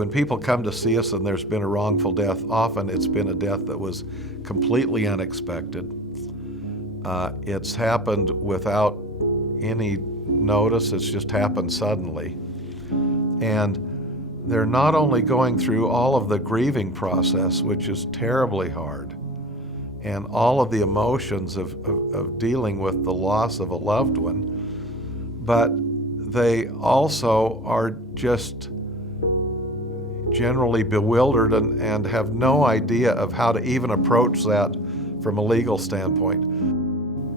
when people come to see us and there's been a wrongful death, often it's been a death that was completely unexpected. It's happened without any notice, it's just happened suddenly. And they're not only going through all of the grieving process, which is terribly hard, and all of the emotions of dealing with the loss of a loved one, but they also are just generally bewildered and have no idea of how to even approach that from a legal standpoint.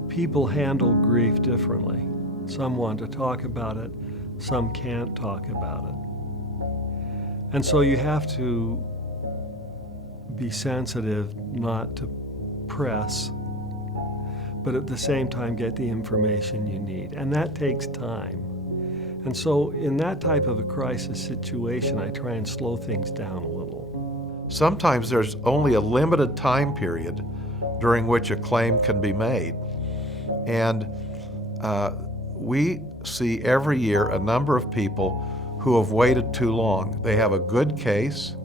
People handle grief differently. Some want to talk about it, some can't talk about it. And so you have to be sensitive not to press, but at the same time get the information you need. And that takes time. And so in that type of a crisis situation, I try and slow things down a little. Sometimes there's only a limited time period during which a claim can be made. And we see every year a number of people who have waited too long. They have a good case,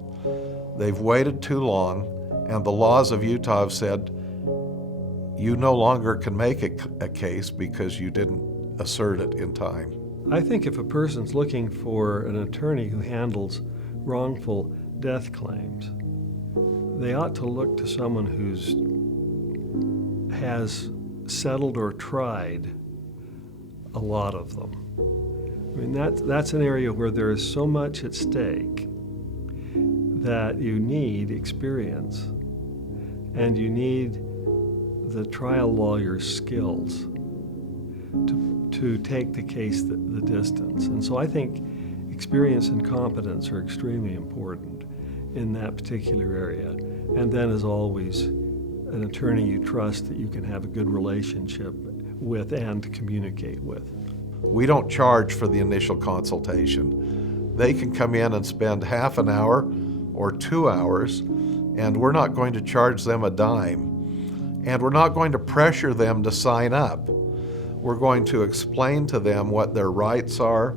they've waited too long, and the laws of Utah have said, you no longer can make a case because you didn't assert it in time. I think if a person's looking for an attorney who handles wrongful death claims, they ought to look to someone who's has settled or tried a lot of them. I mean, that's an area where there is so much at stake that you need experience and you need the trial lawyer's skills to take the case the distance. And so I think experience and competence are extremely important in that particular area. And then, as always, an attorney you trust that you can have a good relationship with and communicate with. We don't charge for the initial consultation. They can come in and spend half an hour or 2 hours, and we're not going to charge them a dime. And we're not going to pressure them to sign up. We're going to explain to them what their rights are,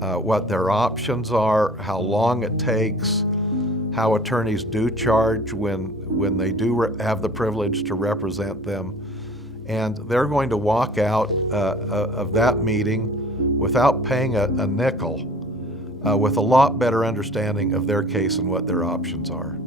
what their options are, how long it takes, how attorneys do charge when they do have the privilege to represent them. And they're going to walk out of that meeting without paying a nickel, with a lot better understanding of their case and what their options are.